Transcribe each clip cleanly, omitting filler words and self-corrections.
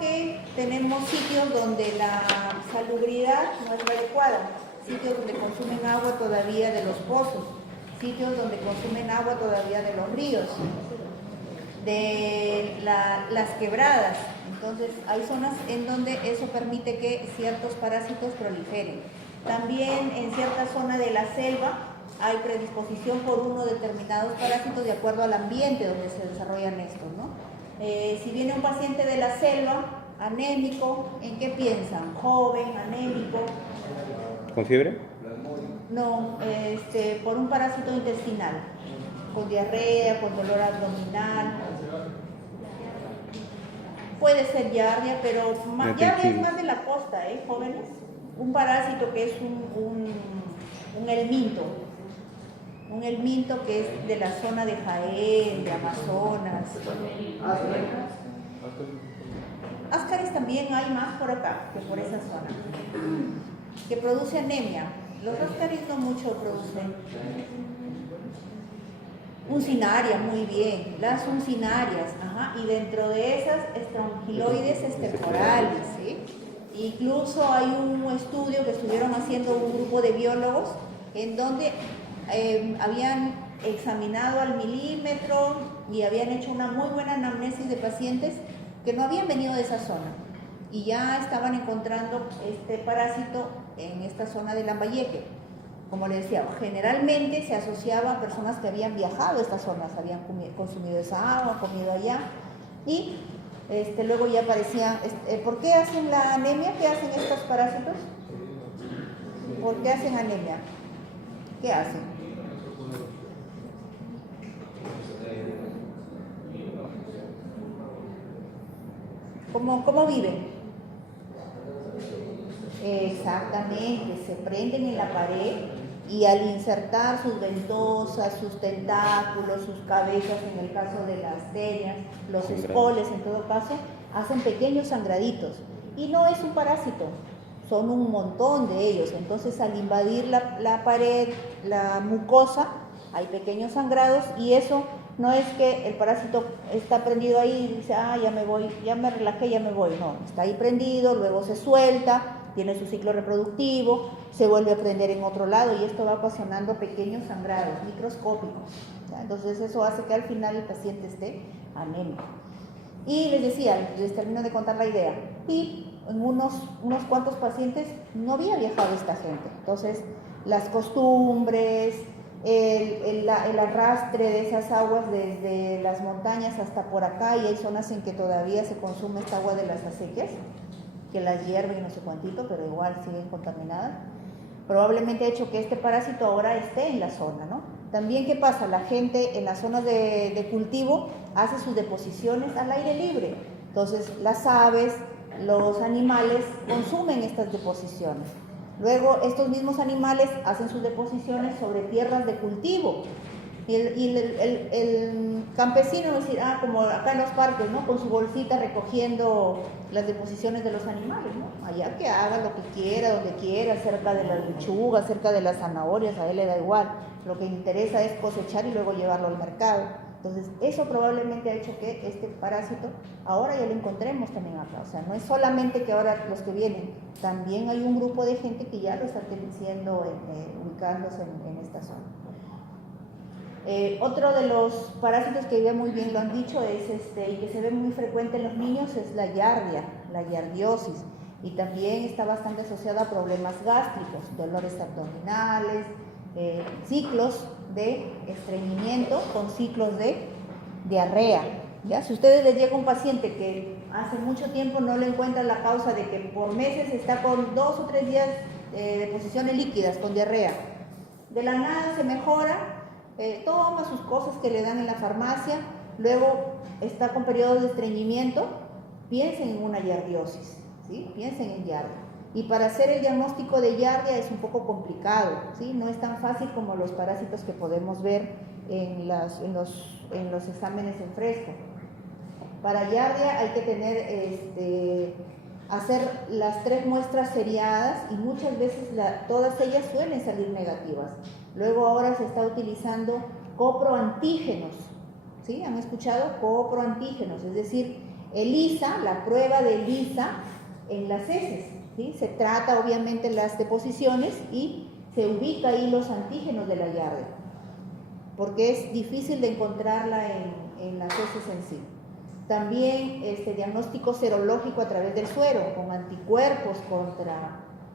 Que tenemos sitios donde la salubridad no es la adecuada, sitios donde consumen agua todavía de los pozos, sitios donde consumen agua todavía de los ríos, de las quebradas. Entonces hay zonas en donde eso permite que ciertos parásitos proliferen. También en cierta zona de la selva hay predisposición por unos determinados parásitos de acuerdo al ambiente donde se desarrollan estos, ¿no? Si viene un paciente de la selva, anémico, ¿en qué piensan? Joven, anémico. ¿Con fiebre? No, por un parásito intestinal, con diarrea, con dolor abdominal. Puede ser giardia, pero giardia es más de la costa, jóvenes. Un parásito que es un helminto. Un helminto que es de la zona de Jaén, de Amazonas. Ascaris también hay más por acá que por esa zona, que produce anemia. Los ascaris no mucho producen. Uncinaria, muy bien, las uncinarias, y dentro de esas estrongiloides estercorales, ¿sí? Incluso hay un estudio que estuvieron haciendo un grupo de biólogos en donde habían examinado al milímetro y habían hecho una muy buena anamnesis de pacientes que no habían venido de esa zona y ya estaban encontrando este parásito en esta zona de Lambayeque. Como les decía, generalmente se asociaba a personas que habían viajado a estas zonas, habían consumido esa agua, comido allá y luego ya aparecían. ¿Por qué hacen la anemia? ¿Qué hacen estos parásitos? ¿Por qué hacen anemia? ¿Qué hacen? ¿Cómo viven? Exactamente, se prenden en la pared y al insertar sus ventosas, sus tentáculos, sus cabezas, en el caso de las tenias, los espoles en todo caso, hacen pequeños sangraditos. Y no es un parásito, son un montón de ellos. Entonces al invadir la pared, la mucosa, hay pequeños sangrados y eso no es que el parásito está prendido ahí y dice, ya me voy, ya me relajé, ya me voy. No, está ahí prendido, luego se suelta, tiene su ciclo reproductivo, se vuelve a prender en otro lado y esto va ocasionando pequeños sangrados microscópicos. ¿Ya? Entonces eso hace que al final el paciente esté anémico. Y les decía, les termino de contar la idea. Y en unos cuantos pacientes no había viajado esta gente. Entonces las costumbres, el arrastre de esas aguas desde las montañas hasta por acá, y hay zonas en que todavía se consume esta agua de las acequias, que las hierven y no sé cuántito, pero igual siguen contaminadas. Probablemente ha hecho que este parásito ahora esté en la zona, ¿no? También, ¿qué pasa? La gente en las zonas de cultivo hace sus deposiciones al aire libre. Entonces, las aves, los animales consumen estas deposiciones. Luego, estos mismos animales hacen sus deposiciones sobre tierras de cultivo. Y el campesino va a decir, como acá en los parques, ¿no? Con su bolsita recogiendo las deposiciones de los animales, ¿no? Allá que haga lo que quiera, donde quiera, cerca de las lechugas, cerca de las zanahorias, a él le da igual. Lo que le interesa es cosechar y luego llevarlo al mercado. Entonces, eso probablemente ha hecho que este parásito ahora ya lo encontremos también acá. O sea, no es solamente que ahora los que vienen, también hay un grupo de gente que ya lo está siendo, ubicándose en esta zona. Otro de los parásitos que ya muy bien lo han dicho es y que se ve muy frecuente en los niños es la giardia, la giardiosis, y también está bastante asociada a problemas gástricos, dolores abdominales, ciclos de estreñimiento con ciclos de diarrea. ¿Ya? Si ustedes les llega un paciente que hace mucho tiempo no le encuentran la causa de que por meses está con 2 o 3 días de posiciones líquidas con diarrea, de la nada se mejora, toma sus cosas que le dan en la farmacia, luego está con periodos de estreñimiento, piensen en una giardiosis, ¿sí? Piensen en giardia. Y para hacer el diagnóstico de giardia es un poco complicado, ¿sí? No es tan fácil como los parásitos que podemos ver en los exámenes en fresco. Para giardia hay que tener, hacer las 3 muestras seriadas y muchas veces todas ellas suelen salir negativas. Luego ahora se está utilizando coproantígenos, ¿sí? ¿Han escuchado? Coproantígenos, es decir, ELISA, la prueba de ELISA en las heces, ¿sí? Se trata obviamente las deposiciones y se ubica ahí los antígenos de la Giardia, porque es difícil de encontrarla en las heces en sí. También diagnóstico serológico a través del suero, con anticuerpos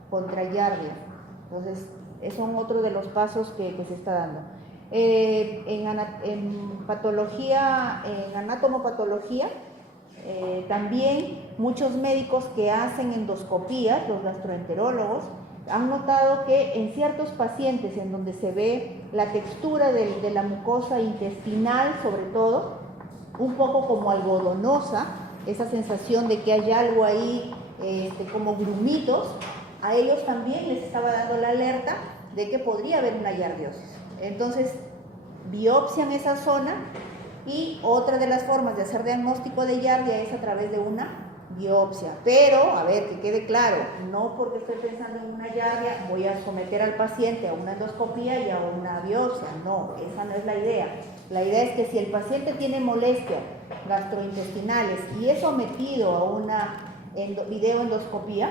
contra Giardia. Entonces, son otro de los pasos que se está dando. En patología, en anatomopatología, también muchos médicos que hacen endoscopías, los gastroenterólogos, han notado que en ciertos pacientes en donde se ve la textura de la mucosa intestinal, sobre todo, un poco como algodonosa, esa sensación de que hay algo ahí como grumitos, a ellos también les estaba dando la alerta de que podría haber una giardiosis. Entonces, biopsian esa zona y otra de las formas de hacer diagnóstico de giardia es a través de una biopsia. Pero, a ver, que quede claro, no porque estoy pensando en una giardia voy a someter al paciente a una endoscopía y a una biopsia. No, esa no es la idea. La idea es que si el paciente tiene molestias gastrointestinales y es sometido a una videoendoscopía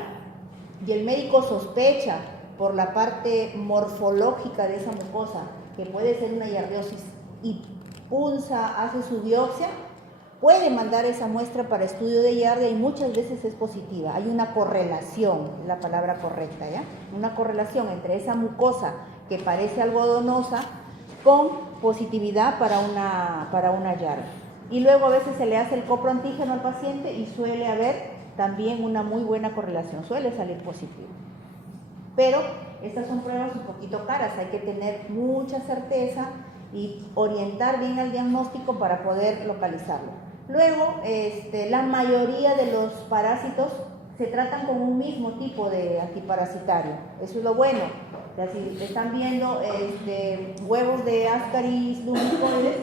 y el médico sospecha por la parte morfológica de esa mucosa que puede ser una giardiosis y punza, hace su biopsia, puede mandar esa muestra para estudio de giardia y muchas veces es positiva. Hay una correlación, es la palabra correcta, ¿ya? Una correlación entre esa mucosa que parece algodonosa con positividad para una giardia. Y luego a veces se le hace el coproantígeno al paciente y suele haber también una muy buena correlación, suele salir positivo. Pero estas son pruebas un poquito caras, hay que tener mucha certeza y orientar bien al diagnóstico para poder localizarlo. Luego, la mayoría de los parásitos se tratan con un mismo tipo de antiparasitario, eso es lo bueno. O sea, si están viendo huevos de Ascaris lumbricoides,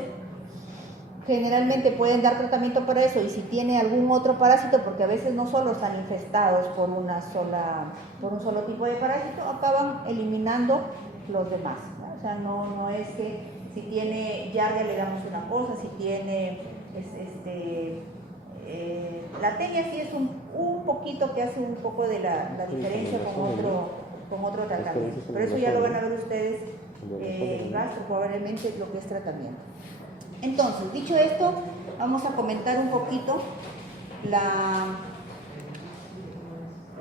generalmente pueden dar tratamiento para eso, y si tiene algún otro parásito, porque a veces no solo están infestados por un solo tipo de parásito, acaban eliminando los demás, ¿no? O sea, no es que si tiene giardia le damos una cosa, si tiene la tenia sí es un poquito que hace un poco de la diferencia con otro tratamiento, pero eso ya lo van a ver ustedes en gastro, probablemente lo que es tratamiento. Entonces, dicho esto, vamos a comentar un poquito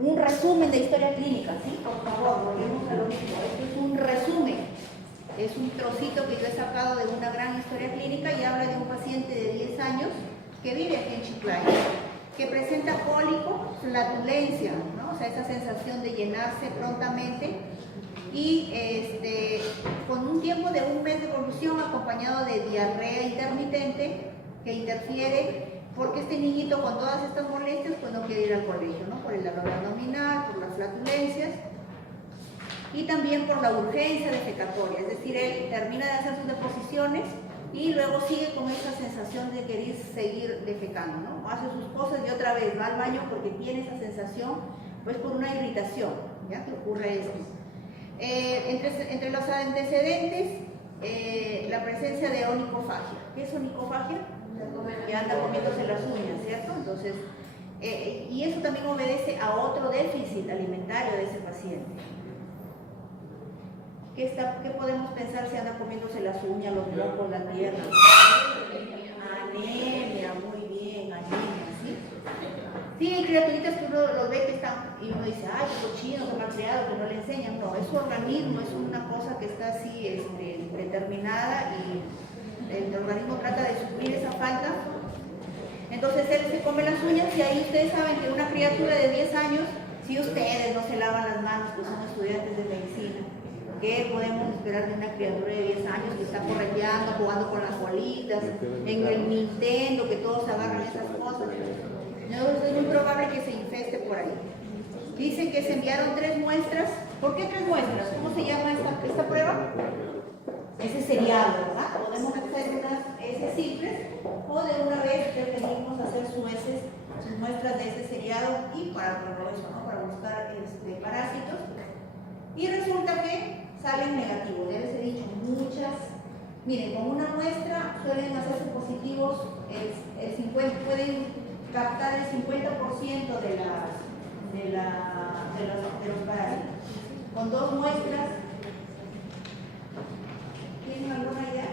un resumen de historia clínica, ¿sí? Por favor, volvemos a lo mismo. Esto es un resumen, es un trocito que yo he sacado de una gran historia clínica y habla de un paciente de 10 años que vive aquí en Chiclayo, que presenta cólico, flatulencia, ¿no? O sea, esa sensación de llenarse prontamente, y con un tiempo de un mes de evolución acompañado de diarrea intermitente que interfiere porque este niñito con todas estas molestias pues no quiere ir al colegio, ¿no? Por el dolor abdominal, por las flatulencias y también por la urgencia defecatoria, es decir, él termina de hacer sus deposiciones y luego sigue con esa sensación de querer seguir defecando, ¿no? Hace sus cosas y otra vez va al baño porque tiene esa sensación pues por una irritación, ¿ya? Que ocurre esto. Entre los antecedentes, la presencia de onicofagia. ¿Qué es onicofagia? Que anda comiéndose las uñas, ¿cierto? Entonces, y eso también obedece a otro déficit alimentario de ese paciente. ¿Qué podemos pensar si anda comiéndose las uñas, los mocos, la tierra? Anemia, muy bien, anemia, ¿sí? Sí, hay criaturitas que uno los ve que están y uno dice, ay, qué cochino, qué malcriado, que no le enseñan. No, es su organismo, es una cosa que está así determinada y el organismo trata de suplir esa falta. Entonces él se come las uñas y ahí ustedes saben que una criatura de 10 años, si ustedes no se lavan las manos, pues son estudiantes de medicina, ¿qué podemos esperar de una criatura de 10 años que está correteando, jugando con las bolitas, en el Nintendo, que todos agarran esas cosas? No, es muy probable que se infeste por ahí. Dicen que se enviaron 3 muestras. ¿Por qué 3 muestras? ¿Cómo se llama esta prueba? Ese seriado, ¿verdad? Podemos hacer unas heces simples o de una vez preferimos hacer sus muestras de ese seriado y para probar eso, ¿no? Para buscar parásitos. Y resulta que salen negativos. Ya les he dicho, muchas. Miren, con una muestra suelen hacerse positivos el 50, pueden captar el 50% de los parásitos. Con 2 muestras, ¿tienen alguna idea?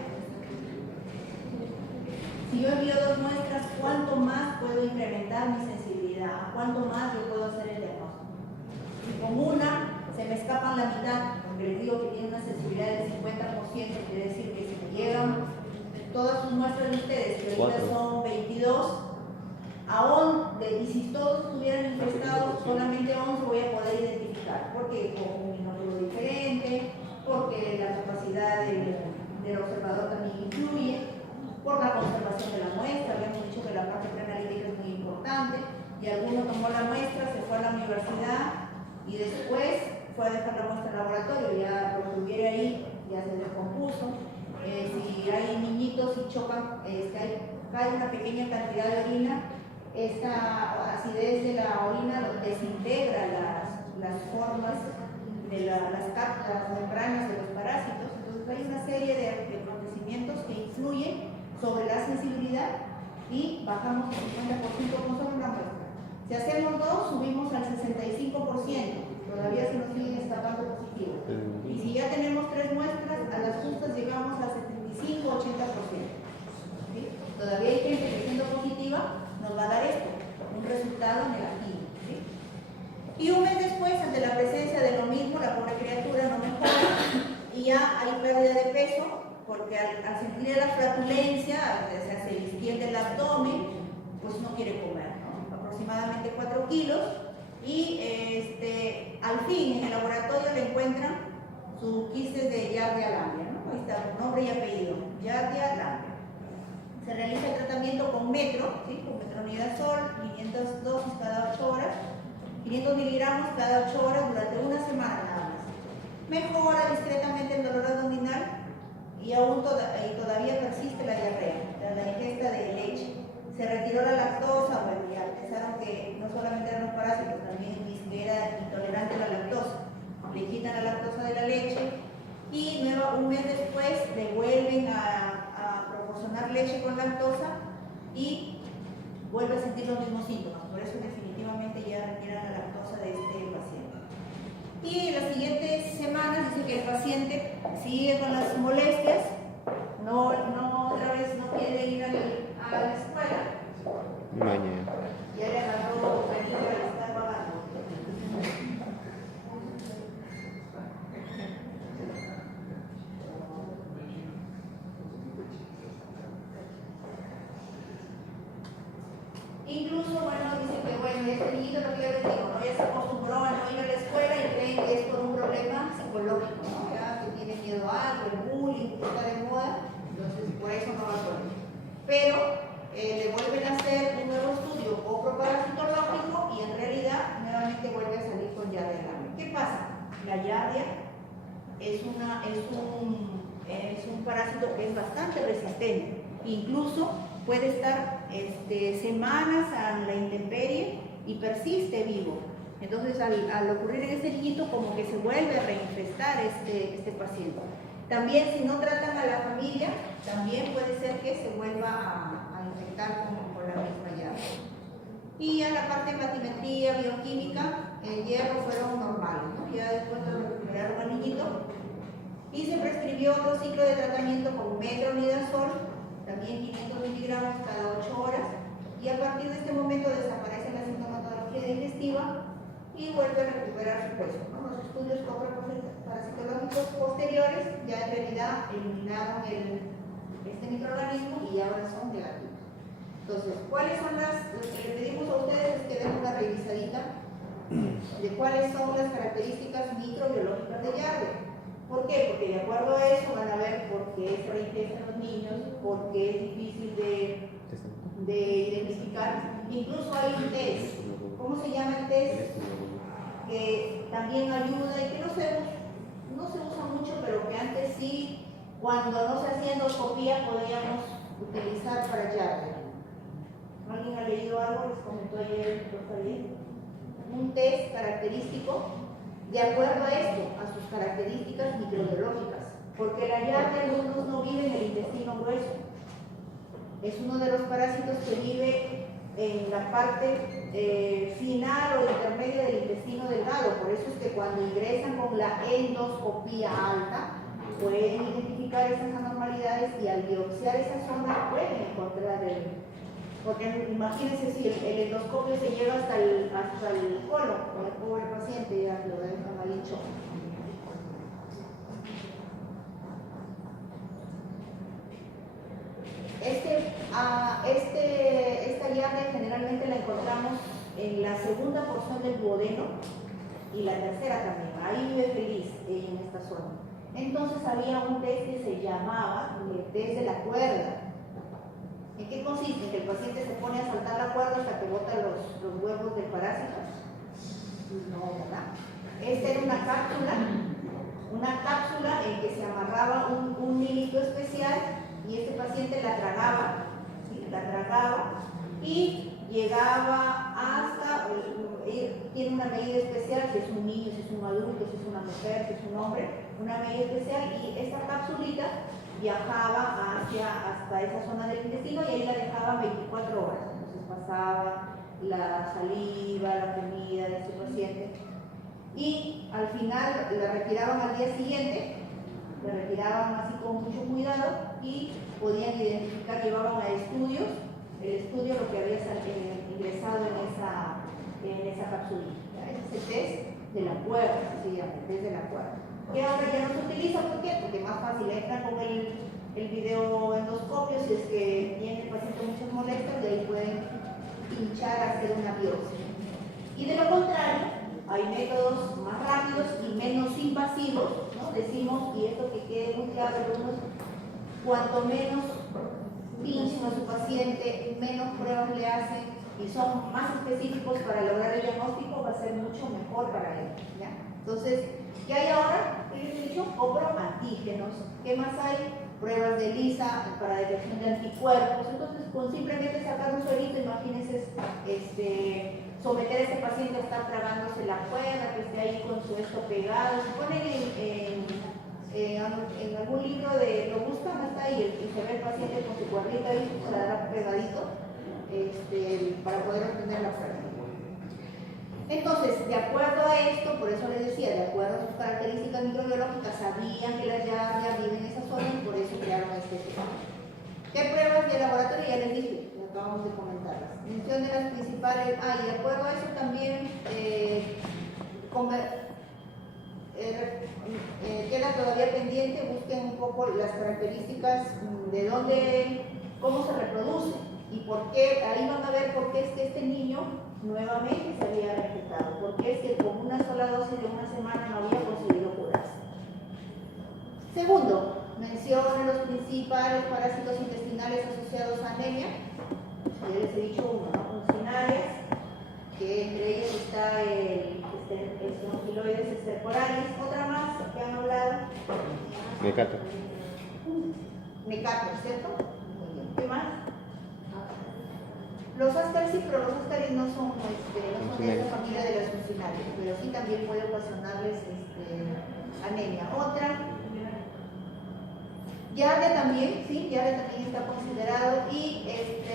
Si yo envío 2 muestras, ¿cuánto más puedo incrementar mi sensibilidad? ¿A cuánto más yo puedo hacer el diagnóstico? Si con una se me escapan la mitad, porque les digo que tiene una sensibilidad del 50%, quiere decir que si me llegan todas sus muestras de ustedes, que ahorita son 22, y si todos estuvieran infestados, solamente 11 voy a poder identificar, porque con un inóculo diferente, porque la capacidad del observador también influye, por la conservación de la muestra. Habíamos dicho que la parte preanalítica es muy importante, y alguno tomó la muestra, se fue a la universidad y después fue a dejar la muestra en el laboratorio, ya lo que hubiera ahí ya se descompuso. Si hay niñitos y chocan, cae una pequeña cantidad de orina, esta acidez de la orina desintegra las formas de las membranas de los parásitos. Entonces hay una serie de acontecimientos que influyen sobre la sensibilidad y bajamos el 50% con solo una muestra. Si hacemos 2, subimos al 65%. Todavía se nos siguen escapando positivos. Y si ya tenemos 3 muestras, a las justas llegamos al 75-80%. ¿Sí? Todavía hay gente que siendo positiva nos va a dar esto, un resultado negativo. ¿Sí? Y un mes después, ante la presencia de lo mismo, la pobre criatura no mejora y ya hay pérdida de peso, porque al sentir la flatulencia, se distiende el abdomen, pues no quiere comer, ¿no? Aproximadamente 4 kilos. Y al fin en el laboratorio le encuentran su quistes de Giardia lamblia, ¿no? Ahí está, nombre y apellido, Giardia lamblia. Se realiza el tratamiento con metro, ¿sí? Con metronidazol, 500 dosis cada 8 horas, 500 miligramos cada 8 horas durante una semana nada más. Mejora discretamente el dolor abdominal y aún todavía persiste la diarrea, la ingesta de leche. Se retiró la lactosa, bueno, ya pensaron que no solamente eran los parásitos, también era intolerante a la lactosa. Le quitan la lactosa de la leche y un mes después le vuelven a proporcionar leche con lactosa y vuelve a sentir los mismos síntomas. Por eso definitivamente ya retiran la lactosa de este paciente. Y en las siguientes semanas dice que el paciente sigue con las molestias, otra vez no quiere ir a la escuela. Mañana. Ya le agarró cariño al estar pagando. Incluso, bueno, dice que bueno, este niño, lo que yo les digo, ¿no? Ya se acostumbró a no ir a la escuela y creen que es por un problema psicológico, ¿no? Ya que tiene miedo a algo, el bullying, que está de moda, entonces por eso no va a poder. Pero le vuelven a hacer un nuevo estudio coproparasitológico y en realidad nuevamente vuelve a salir con Giardia lamblia. ¿Qué pasa? La Giardia es un parásito que es bastante resistente, incluso puede estar semanas a la intemperie y persiste vivo. Entonces al ocurrir en este niñito como que se vuelve a reinfestar este paciente. También si no tratan a la familia, también puede ser que se vuelva a infectar con la misma llave. Y a la parte de batimetría bioquímica, el hierro fueron normales, ¿no? Ya después lo recuperaron al niñito y se prescribió otro ciclo de tratamiento con metronidazol, también 500 miligramos cada 8 horas, y a partir de este momento desaparece la sintomatología digestiva y vuelve a recuperar su peso, ¿no? Los estudios coproparasitológicos posteriores ya en realidad eliminaron este microorganismo y ahora son negativos. Entonces, ¿cuáles son lo que le pedimos a ustedes? Es que den una revisadita de cuáles son las características microbiológicas de Giardia. ¿Por qué? Porque de acuerdo a eso van a ver por qué se reinfectan los niños, por qué es difícil de identificar. Incluso hay un test. ¿Cómo se llama el test? Que también ayuda y que no se usa mucho, pero que antes sí, cuando no se hacía endoscopía, podíamos utilizar para Giardia. ¿Alguien ha leído algo? Les comentó ayer el doctor Javier. Un test característico de acuerdo a esto, a sus características microbiológicas, porque la Giardia no vive en el intestino grueso. Es uno de los parásitos que vive en la parte final o intermedia del intestino delgado. Por eso es que cuando ingresan con la endoscopía alta, pueden identificar esas anormalidades y al biopsiar esa zona pueden encontrar porque imagínense si el endoscopio se lleva hasta el colon, el pobre paciente ya lo dejan ahí dicho. Esta llave generalmente la encontramos en la segunda porción del duodeno y la tercera también. Ahí vive feliz en esta zona. Entonces había un test que se llamaba el test de la cuerda. ¿En qué consiste? Que el paciente se pone a saltar la cuerda hasta que bota los huevos del parásito. No, ¿verdad? Esta era una cápsula en que se amarraba un hilito especial y este paciente la tragaba, ¿sí? La tragaba y llegaba hasta, tiene una medida especial, si es un niño, si es un adulto, si es una mujer, si es un hombre, una medida especial, y esta capsulita viajaba hasta esa zona del intestino y ahí la dejaba 24 horas. Entonces pasaba la saliva, la comida de ese paciente y al final la retiraban al día siguiente, la retiraban así con mucho cuidado y podían identificar, llevaban a estudios, el estudio lo que había ingresado en esa capsulita. Ese es el test de la cuerda, se llama, el test de la cuerda. Que ahora ya no se utiliza, ¿por qué? Porque más fácil entra con el video endoscopio, si es que tiene el paciente muchas molestias, de ahí pueden pinchar, hacer una biopsia. Y de lo contrario, hay métodos más rápidos y menos invasivos, ¿no? Decimos, y esto que quede muy claro, cuanto menos pinchen a su paciente, menos pruebas le hacen y son más específicos para lograr el diagnóstico, va a ser mucho mejor para él, ¿ya? Entonces, ¿qué hay ahora? ¿Qué les he dicho? Antígenos. ¿Qué más hay? Pruebas de ELISA para detección de anticuerpos. Entonces, con simplemente sacar un suelito, imagínense someter a este paciente a estar tragándose la cuerda, que esté ahí con su esto pegado. Se ponen en algún libro lo buscan hasta ahí y se ve el paciente con su cuerdita ahí, se la da pegadito para poder obtener la prueba. Entonces, de acuerdo a esto, por eso les decía, de acuerdo a sus características microbiológicas, sabían que las yardias viven en esa zona y por eso crearon este sistema. ¿Qué pruebas de laboratorio? Ya les dije, acabamos de comentarlas. Mención de las principales, y de acuerdo a eso también queda todavía pendiente, busquen un poco las características de dónde, cómo se reproduce y por qué, ahí van a ver por qué es que este niño nuevamente se había infectado, porque es que con una sola dosis de una semana no había conseguido curarse. Segundo, menciona los principales parásitos intestinales asociados a anemia. Ya les he dicho uno, ¿no? Funcionales, que entre ellos está el eosinofiloides estercoralis. Otra más que han hablado. Mecato. Mecato, ¿cierto? Muy bien. ¿Qué más? Los ascaris sí, pero los ascaris no son de esa familia de las funcionales, pero sí también puede ocasionarles anemia. Otra, Yardia también, sí, Yardia también está considerado, y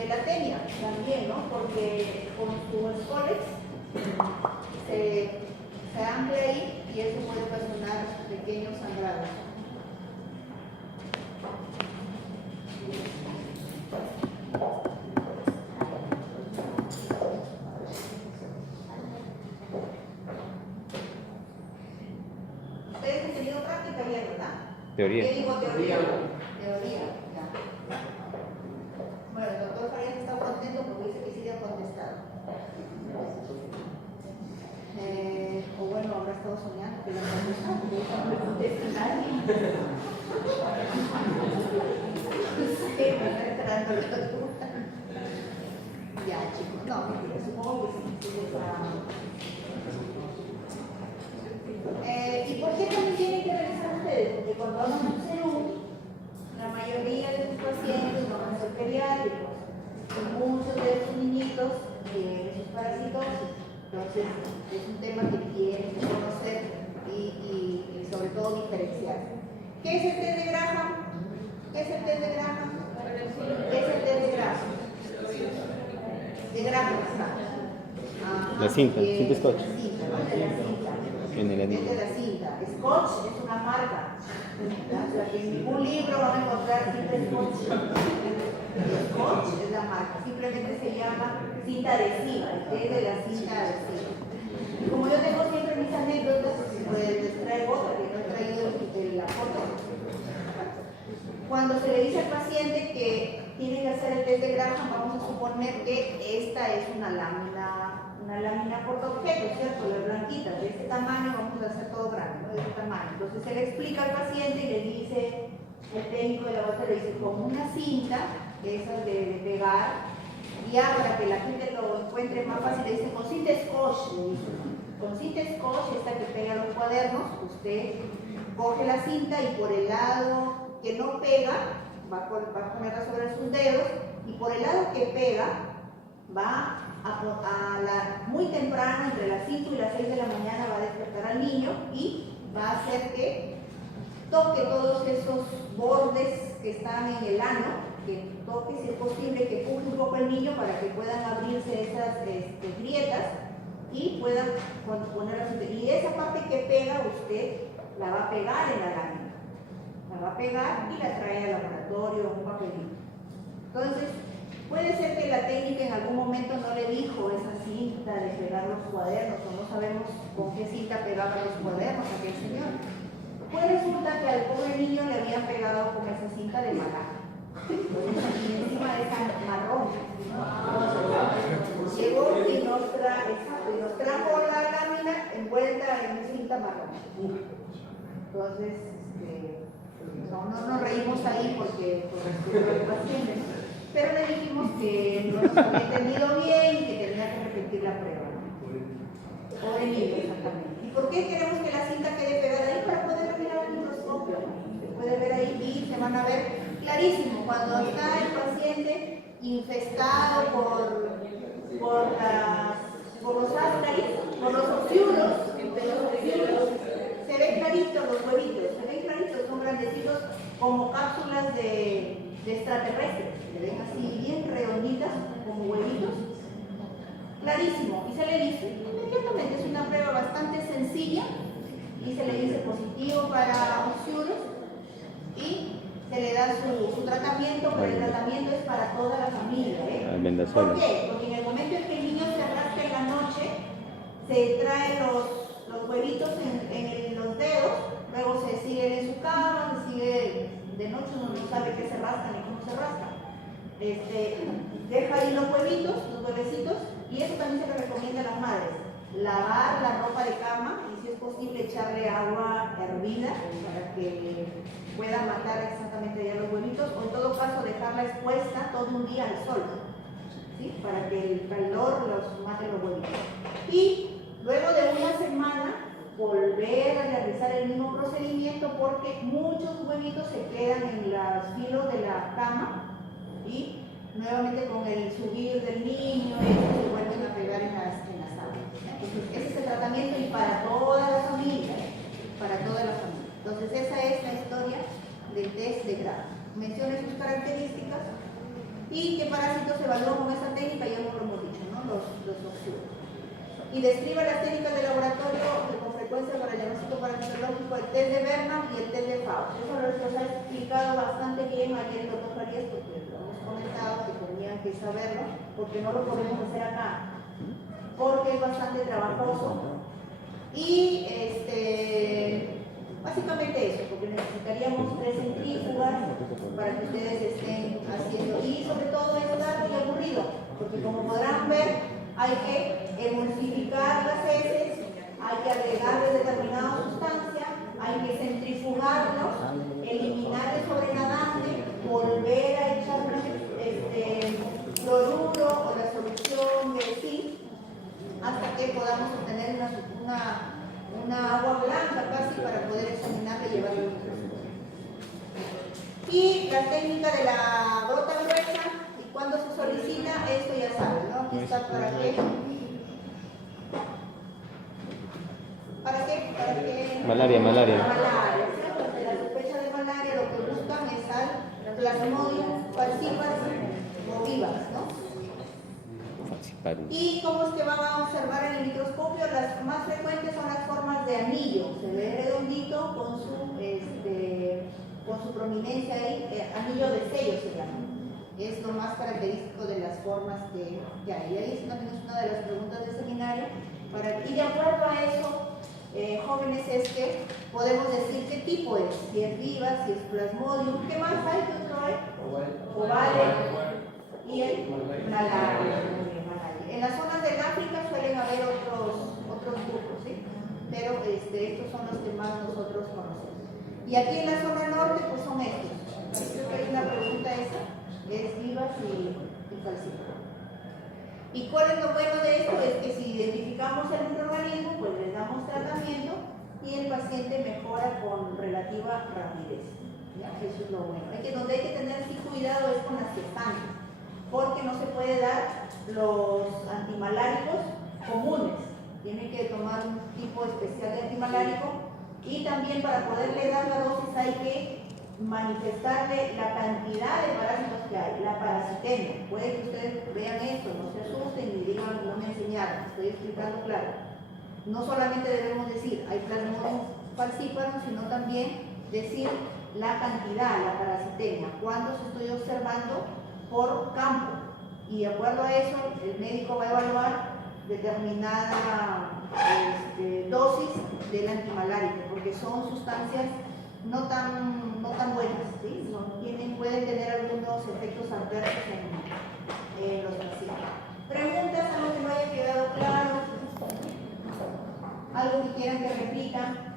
la tenia también, ¿no? Porque con su escolex se amplia ahí y eso puede ocasionar pequeños sangrados. Ustedes han tenido práctica ya, ¿verdad? Teoría. ¿Qué digo teoría? Teoría, ya. Bueno, el doctor Farías está contento porque dice que sí le ha contestado. O bueno, habrá estado soñando que le han contestado, porque no le contesta a nadie. Sí, me está entrando la duda. Ya, chicos, no, mentira, supongo que sí ¿y por qué también tienen que revisar ustedes? Porque cuando hagan un serum, la mayoría de sus pacientes van a ser pediátricos y muchos de estos niñitos tienen sus parasitosis. Entonces, es un tema que tienen que conocer y sobre todo diferenciar. ¿Qué es el test de Graham? ¿Qué es el test de Graham? ¿Qué es el test de Graham? de grafo. La cinta scotch. La cinta, ¿no? De la cinta. En el anillo. Es de la cinta. Scotch es una marca. O sea, que en ningún libro van a encontrar cinta Scotch. Scotch es la marca. Simplemente se llama cinta adhesiva. Es de la cinta adhesiva. Como yo tengo siempre mis anécdotas, pues les traigo otra que no he traído la foto. Cuando se le dice al paciente que tiene que hacer el test de Graham, vamos a suponer que esta es una lámina por objeto, ¿cierto? La blanquita, de este tamaño, vamos a hacer todo grande, ¿no? De este tamaño. Entonces se le explica al paciente y le dice, el técnico de laboratorio le dice, con una cinta, esas de pegar, y para que la gente lo encuentre más fácil, le dice, con cinta Scotch, le dice. Con cinta Scotch, esta que pega los cuadernos, usted coge la cinta y por el lado que no pega, va a ponerla sobre sus dedos, y por el lado que pega, va muy temprano, entre las 5 y las 6 de la mañana, va a despertar al niño y va a hacer que toque todos esos bordes que están en el ano, que toque, si es posible, que puje un poco el niño para que puedan abrirse esas grietas y puedan poner la cinta. Y esa parte que pega, usted la va a pegar en la lámina. La va a pegar y la trae al laboratorio un papelito. Entonces, puede ser que la técnica en algún momento no le dijo esa cinta de pegar los cuadernos, o no sabemos con qué cinta pegaba los cuadernos aquel señor. Pues resulta que al pobre niño le habían pegado con esa cinta de malaca. Y encima de esa marrón. Llegó y nos trajo la lámina envuelta en cinta marrón. Entonces, no nos reímos ahí porque por respeto al paciente, pero le dijimos que no nos había entendido bien y que tenía que repetir la prueba. Pobre niño, exactamente. ¿Y por qué queremos que la cinta quede pegada ahí? Para poder mirar el microscopio. Se puede ver ahí y se van a ver clarísimo cuando está el paciente infestado por los ascaris, por los osíulos, se ven claritos los huevitos, se ven claritos, son grandecitos como cápsulas de extraterrestres, se ven así bien redonditas, como huevitos, clarísimo, y se le dice, inmediatamente, es una prueba bastante sencilla, y se le dice positivo para osíulos, y se le da su tratamiento, pero el tratamiento es para toda la familia. ¿Por qué? Porque en el momento en que el niño se arrastra en la noche, se trae los huevitos en los dedos, luego se sigue en su cama, se sigue de noche, uno no sabe qué se rasca ni cómo se rasca. Deja ahí los huevitos, los huevecitos, y eso también se le recomienda a las madres. Lavar la ropa de cama y si es posible echarle agua hervida para que pueda matar exactamente ya los huevitos, o en todo caso dejarla expuesta todo un día al sol, ¿sí? Para que el calor los mate los huevitos. Y luego de una semana volver a realizar el mismo procedimiento porque muchos huevitos se quedan en los filos de la cama y nuevamente con el subir del niño ellos se vuelven a pegar en las sábanas. Entonces ese es el tratamiento y para toda la familia, para toda la familia. Entonces esa es la historia del test de Graham. Mencione sus características y qué parásitos se evalúan con esta técnica, ya no lo hemos dicho, ¿no? Los osíulos. Y describa las técnicas de laboratorio con frecuencia para el diagnóstico parasitológico, el test de Bernard y el test de Faust. Eso los ha explicado bastante bien ayer el doctor Farías, porque lo hemos comentado que tenían que saberlo, porque no lo podemos hacer acá, porque es bastante trabajoso. Y básicamente eso, porque necesitaríamos 3 centrífugas para que ustedes estén haciendo. Y sobre todo es largo y aburrido, porque como podrán ver, hay que emulsificar las heces, hay que agregarles determinada sustancia, hay que centrifugarlos, eliminar el sobrenadante, volver a echarle cloruro o la solución de zinc hasta que podamos obtener una agua blanca casi para poder examinarla y llevarla al microscopio. Y la técnica de la gota gruesa. Cuando se solicita, esto ya saben, ¿no? Aquí está para qué. ¿Para qué? ¿Para qué? Malaria. Malaria. Ante la sospecha de malaria, lo que buscan es al Plasmodium falciparum ovipar, ¿no? ¿Y cómo es que van a observar en el microscopio? Las más frecuentes son las formas de anillo, se ve redondito con su prominencia ahí, anillo de sello se llama. Es lo más característico de las formas que hay. Y ahí también es una de las preguntas del seminario. Y de acuerdo a eso, jóvenes, es que podemos decir qué tipo es, si es viva, si es plasmodium, ¿qué más hay? ¿Qué otro hay? Oval. Y el malaria. En las zonas del África suelen haber otros grupos, ¿sí? Pero estos son los que más nosotros conocemos. Y aquí en la zona norte, pues son estos. Creo que hay una pregunta esa, es vivas y calcíferas. ¿Y cuál es lo bueno de esto? Es que si identificamos el microorganismo, pues les damos tratamiento y el paciente mejora con relativa rapidez. ¿Ya? Eso es lo bueno. Donde hay que tener sí cuidado es con las gestantes, porque no se puede dar los antimaláricos comunes. Tiene que tomar un tipo especial de antimalárico y también para poderle dar la dosis hay que manifestarle la cantidad de parásitos que hay, la parasitemia. Puede que ustedes vean esto, no se asusten y digan, no me enseñaron, estoy explicando claro. No solamente debemos decir, hay Plasmodium falciparum, sino también decir la cantidad, la parasitemia, cuántos estoy observando por campo. Y de acuerdo a eso, el médico va a evaluar determinada dosis del antimalárico, porque son sustancias no tan buenas, ¿sí? Pueden tener algunos efectos adversos en los pacientes. ¿Preguntas? ¿Algo que no haya quedado claro? ¿Algo que quieran que repita?